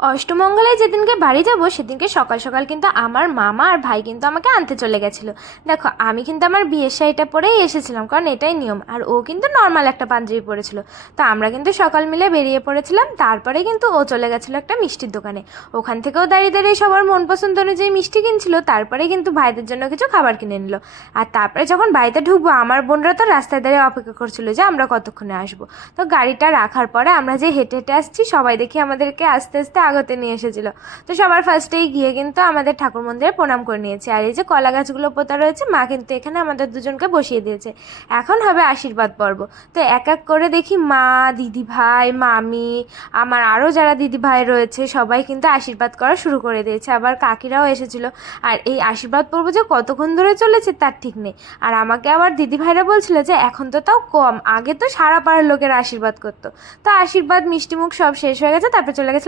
অষ্টমঙ্গলায় যেদিনকে বাড়ি যাব সেদিনকে সকাল সকাল কিন্তু আমার মামা আর ভাই কিন্তু আমাকে আনতে চলে গেছিলো। দেখো আমি কিন্তু আমার বিয়ের শাড়িটা পরেই এসেছিলাম, কারণ এটাই নিয়ম, আর ও কিন্তু নর্মাল একটা পাঞ্জাবি পরেছিল। তো আমরা কিন্তু সকাল মিলে বেরিয়ে পড়েছিলাম। তারপরে কিন্তু ও চলে গেছিলো একটা মিষ্টির দোকানে। ওখান থেকেও দাঁড়িয়ে দাঁড়িয়ে সবার মন পছন্দ অনুযায়ী মিষ্টি কিনছিল, তারপরে কিন্তু ভাইদের জন্য কিছু খাবার কিনে নিল। আর তারপরে যখন বাড়িতে ঢুকবো আমার বোনরা তো রাস্তায় দাঁড়িয়ে অপেক্ষা করছিল যে আমরা কতক্ষণে আসবো। তো গাড়িটা রাখার পরে আমরা যে হেঁটে হেঁটে আসছি, সবাই দেখি আমাদেরকে আস্তে আস্তে আগতে নিয়ে এসেছিলো। তো সবার ফার্স্টেই গিয়ে কিন্তু আমাদের ঠাকুর মন্দিরে প্রণাম করে নিয়েছে। আর এই যে কলা গাছগুলো পোতা রয়েছে, মা কিন্তু এখানে আমাদের দুজনকে বসিয়ে দিয়েছে। এখন হবে আশীর্বাদ পর্ব। তো এক এক করে দেখি মা, দিদি ভাই, মামি, আমার আরও যারা দিদি ভাই রয়েছে সবাই কিন্তু আশীর্বাদ করা শুরু করে দিয়েছে। আবার কাকিরাও এসেছিল। আর এই আশীর্বাদ পর্ব যে কতক্ষণ ধরে চলেছে তার ঠিক নেই। আর আমাকে আবার দিদি ভাইরা বলছিল যে এখন তো তাও কম, আগে তো সারা পাড়ার লোকেরা আশীর্বাদ করতো। তো আশীর্বাদ মিষ্টিমুখ সব শেষ হয়ে গেছে, তারপর চলে গেছে